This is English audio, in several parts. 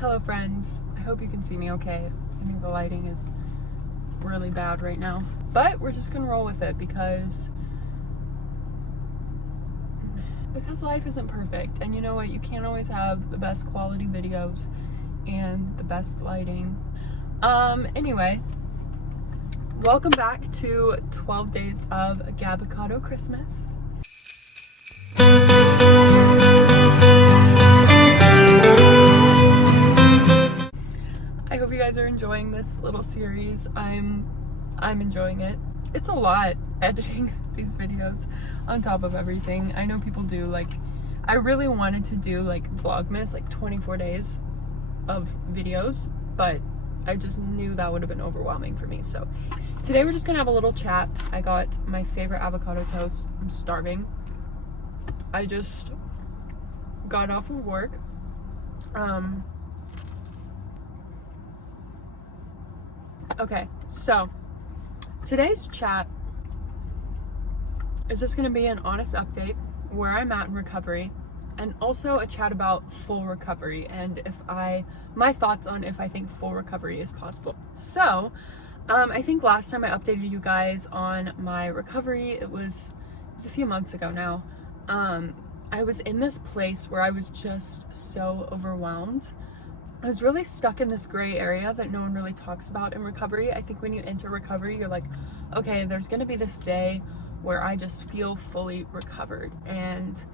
Hello friends, I hope you can see me okay. I think the lighting is really bad right now, but we're just gonna roll with it because life isn't perfect, and you know what, you can't always have the best quality videos and the best lighting. Anyway, welcome back to 12 days of Gabbacado Christmas. I hope you guys are enjoying this little series. I'm enjoying it. It's a lot editing these videos on top of everything. I know people do, like, I really wanted to do like Vlogmas, like 24 days of videos, but I just knew that would have been overwhelming for me. So today we're just gonna have a little chat. I got my favorite avocado toast. I'm starving. I just got off of work. Okay, so today's chat is just going to be an honest update where I'm at in recovery, and also a chat about full recovery and my thoughts on if I think full recovery is possible. So I think last time I updated you guys on my recovery, it was a few months ago now. I was in this place where I was just so overwhelmed. I was really stuck in this gray area that no one really talks about in recovery. I think when you enter recovery, you're like, okay, there's gonna be this day where I just feel fully recovered, and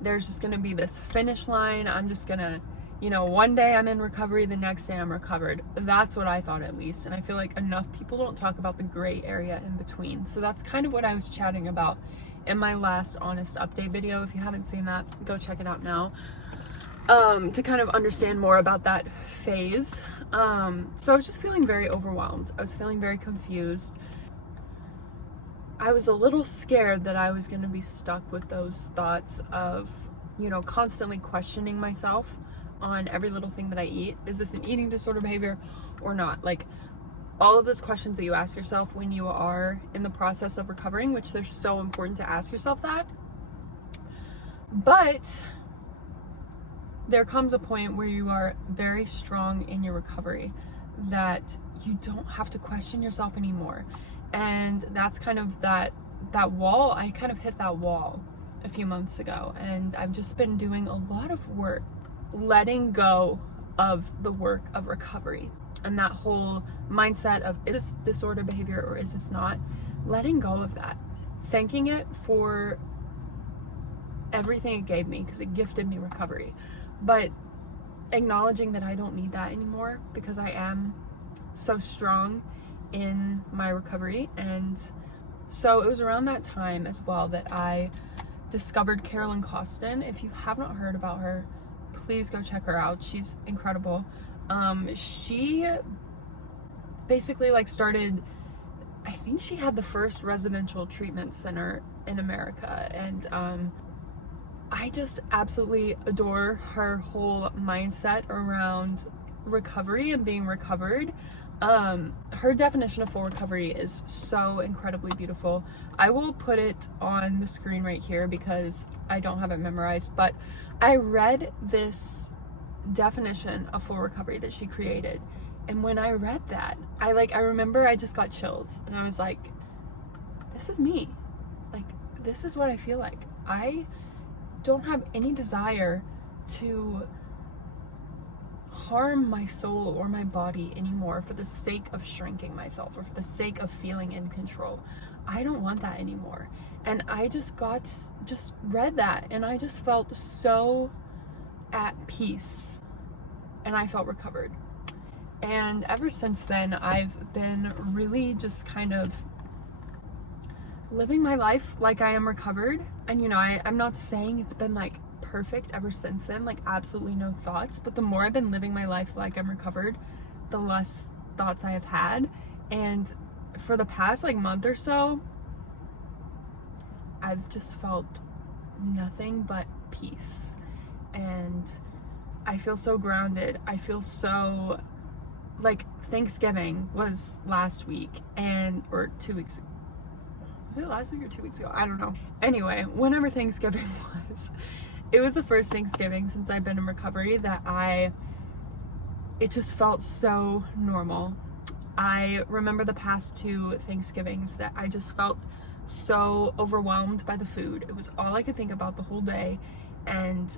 there's just gonna be this finish line. I'm just gonna, one day I'm in recovery, the next day I'm recovered. That's what I thought, at least. And I feel like enough people don't talk about the gray area in between. So that's kind of what I was chatting about in my last honest update video. If you haven't seen that, go check it out now. To kind of understand more about that phase. So I was just feeling very overwhelmed. I was feeling very confused. I was a little scared that I was going to be stuck with those thoughts of, constantly questioning myself on every little thing that I eat. Is this an eating disorder behavior or not? Like, all of those questions that you ask yourself when you are in the process of recovering, which they're so important to ask yourself that. But there comes a point where you are very strong in your recovery that you don't have to question yourself anymore. And that's kind of that wall. I kind of hit that wall a few months ago, and I've just been doing a lot of work letting go of the work of recovery and that whole mindset of, is this disorder behavior or is this not? Letting go of that, thanking it for everything it gave me, because it gifted me recovery, but acknowledging that I don't need that anymore because I am so strong in my recovery. And so it was around that time as well that I discovered Carolyn Costin. If you have not heard about her, please go check her out. She's incredible. She basically started, I think she had the first residential treatment center in America, and I just absolutely adore her whole mindset around recovery and being recovered. Her definition of full recovery is so incredibly beautiful. I will put it on the screen right here because I don't have it memorized, but I read this definition of full recovery that she created, and when I read that, I remember I just got chills, and I was like, this is me. This is what I feel like. I don't have any desire to harm my soul or my body anymore for the sake of shrinking myself or for the sake of feeling in control. I don't want that anymore. And I just read that, and I just felt so at peace, and I felt recovered. And ever since then, I've been really just kind of living my life like I am recovered. And I'm not saying it's been perfect ever since then, absolutely no thoughts, but the more I've been living my life like I'm recovered, the less thoughts I have had. And for the past month or so, I've just felt nothing but peace, and I feel so grounded. I feel so Thanksgiving was last week, or 2 weeks ago. Was it last week or 2 weeks ago? I don't know. Anyway, whenever Thanksgiving was, it was the first Thanksgiving since I've been in recovery that I it just felt so normal. I remember the past 2 Thanksgivings that I just felt so overwhelmed by the food. It was all I could think about the whole day, and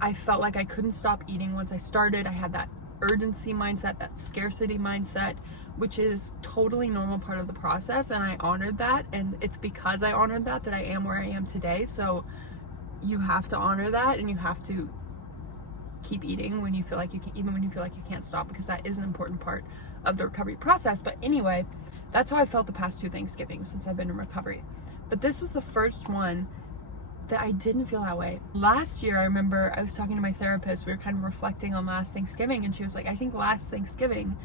I felt like I couldn't stop eating once I started. I had that urgency mindset, that scarcity mindset, which is totally normal part of the process, and I honored that, and it's because I honored that I am where I am today. So you have to honor that, and you have to keep eating when you feel like you can, even when you feel like you can't stop, because that is an important part of the recovery process. But anyway, that's how I felt the past 2 Thanksgivings since I've been in recovery. But this was the first one that I didn't feel that way. Last year, I remember I was talking to my therapist, we were kind of reflecting on last Thanksgiving, and she was like, I think last Thanksgiving,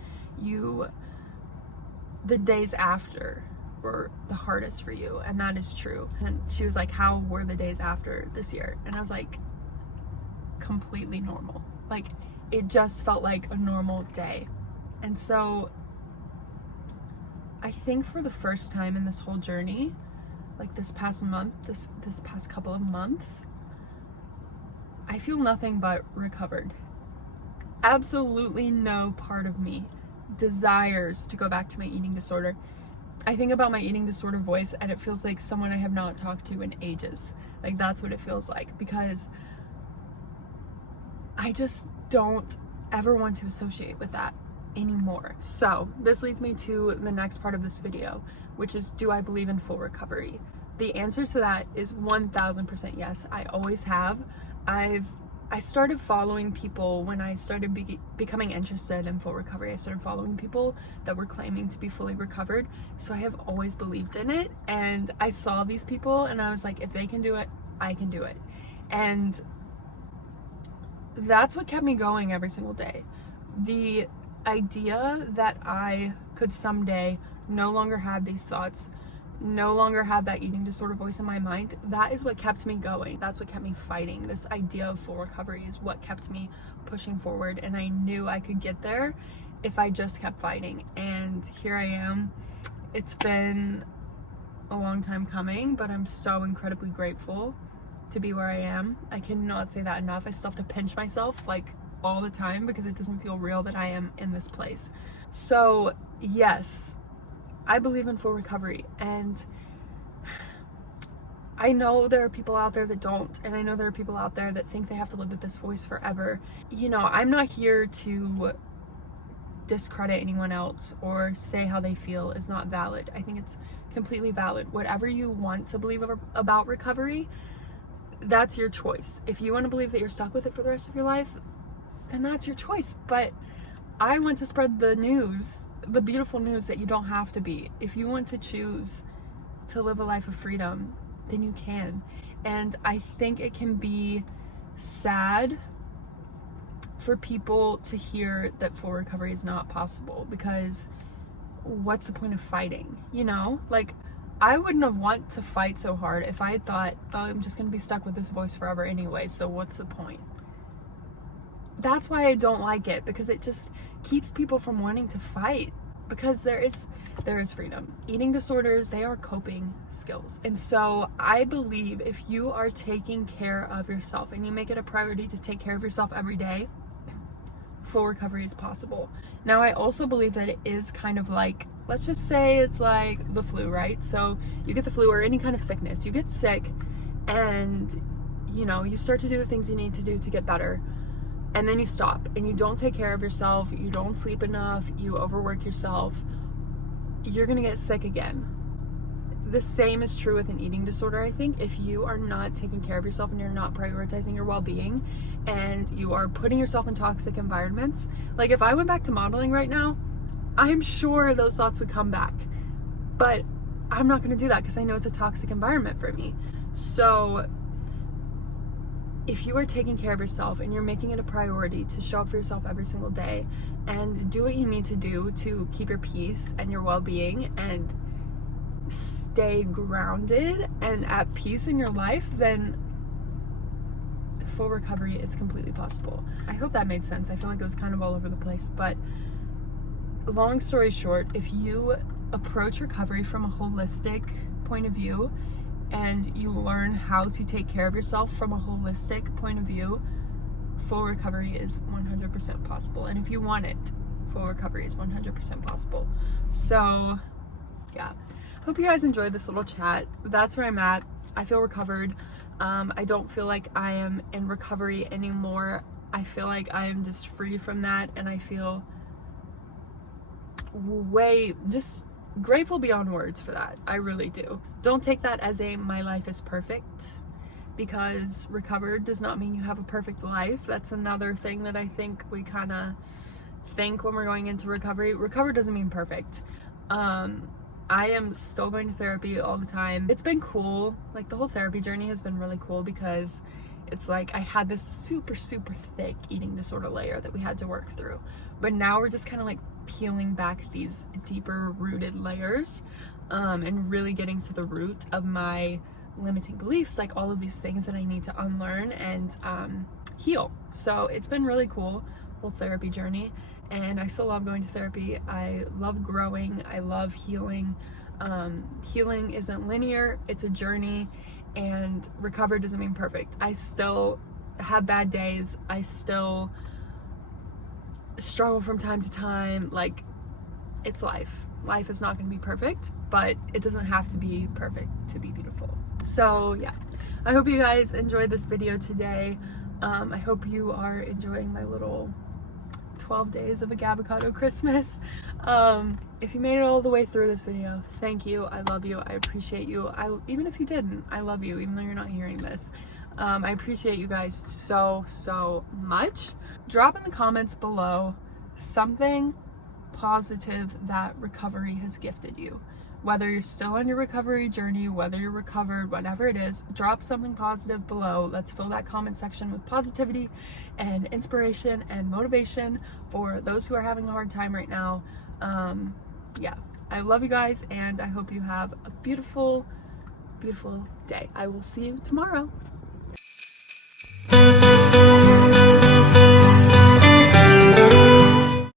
the days after were the hardest for you, and that is true. And she was like, how were the days after this year? And I was like, completely normal. Like, it just felt like a normal day. And so I think for the first time in this whole journey, like this past month, this past couple of months, I feel nothing but recovered. Absolutely no part of me desires to go back to my eating disorder. I think about my eating disorder voice, and it feels like someone I have not talked to in ages. Like, that's what it feels like, because I just don't ever want to associate with that anymore. So this leads me to the next part of this video, which is, do I believe in full recovery? The answer to that is 1000% yes. I always have. I started following people when I started becoming interested in full recovery. I started following people that were claiming to be fully recovered. So I have always believed in it. And I saw these people and I was like, if they can do it, I can do it. And that's what kept me going every single day. The idea that I could someday no longer have these thoughts, no longer have that eating disorder voice in my mind, that is what kept me going. That's what kept me fighting. This idea of full recovery is what kept me pushing forward, and I knew I could get there if I just kept fighting. And here I am. It's been a long time coming, but I'm so incredibly grateful to be where I am. I cannot say that enough. I still have to pinch myself like all the time because it doesn't feel real that I am in this place. So yes, I believe in full recovery, and I know there are people out there that don't, and I know there are people out there that think they have to live with this voice forever. You know, I'm not here to discredit anyone else or say how they feel is not valid. I think it's completely valid. Whatever you want to believe about recovery, that's your choice. If you want to believe that you're stuck with it for the rest of your life, then that's your choice. But I want to spread the news, the beautiful news that you don't have to be. If you want to choose to live a life of freedom, then you can. And I think it can be sad for people to hear that full recovery is not possible, because what's the point of fighting? You know, like, I wouldn't have want to fight so hard if I had thought, oh, I'm just gonna be stuck with this voice forever anyway, so what's the point? That's why I don't like it, because it just keeps people from wanting to fight, because there is freedom. Eating disorders, they are coping skills. And so I believe if you are taking care of yourself and you make it a priority to take care of yourself every day, full recovery is possible. Now, I also believe that it is kind of like, let's just say it's like the flu, right? So you get the flu or any kind of sickness, you get sick, and you know, you start to do the things you need to do to get better, and then you stop and you don't take care of yourself, you don't sleep enough, you overwork yourself, you're gonna get sick again. The same is true with an eating disorder, I think. If you are not taking care of yourself and you're not prioritizing your well-being, and you are putting yourself in toxic environments, like if I went back to modeling right now, I'm sure those thoughts would come back. But I'm not gonna do that because I know it's a toxic environment for me. So if you are taking care of yourself and you're making it a priority to show up for yourself every single day and do what you need to do to keep your peace and your well-being and stay grounded and at peace in your life, then full recovery is completely possible. I hope that made sense. I feel like it was kind of all over the place, but long story short, if you approach recovery from a holistic point of view and you learn how to take care of yourself from a holistic point of view, full recovery is 100% possible. And if you want it, full recovery is 100% possible. So yeah, hope you guys enjoyed this little chat. That's where I'm at. I feel recovered. I don't feel like I am in recovery anymore. I feel like I am just free from that, and I feel way just grateful beyond words for that. I really do. Don't take that as a my life is perfect, because recovered does not mean you have a perfect life. That's another thing that I think we kind of think when we're going into recovery. Recovered doesn't mean perfect. I am still going to therapy all the time. It's been cool. Like, the whole therapy journey has been really cool, because it's like I had this super thick eating disorder layer that we had to work through, but now we're just kind of like peeling back these deeper rooted layers, and really getting to the root of my limiting beliefs, like all of these things that I need to unlearn and heal. So it's been really cool, whole therapy journey, and I still love going to therapy. I love growing. I love healing. Healing isn't linear, it's a journey, and recovered doesn't mean perfect. I still have bad days. I still struggle from time to time. Like, it's life. Life is not going to be perfect, but it doesn't have to be perfect to be beautiful. So yeah, I hope you guys enjoyed this video today. I hope you are enjoying my little 12 days of a Gabbacado Christmas. If you made it all the way through this video, thank you. I love you. I appreciate you. Even if you didn't, I love you, even though you're not hearing this. I appreciate you guys so much. Drop in the comments below something positive that recovery has gifted you. Whether you're still on your recovery journey, whether you're recovered, whatever it is, drop something positive below. Let's fill that comment section with positivity and inspiration and motivation for those who are having a hard time right now. Yeah, I love you guys, and I hope you have a beautiful day. I will see you tomorrow.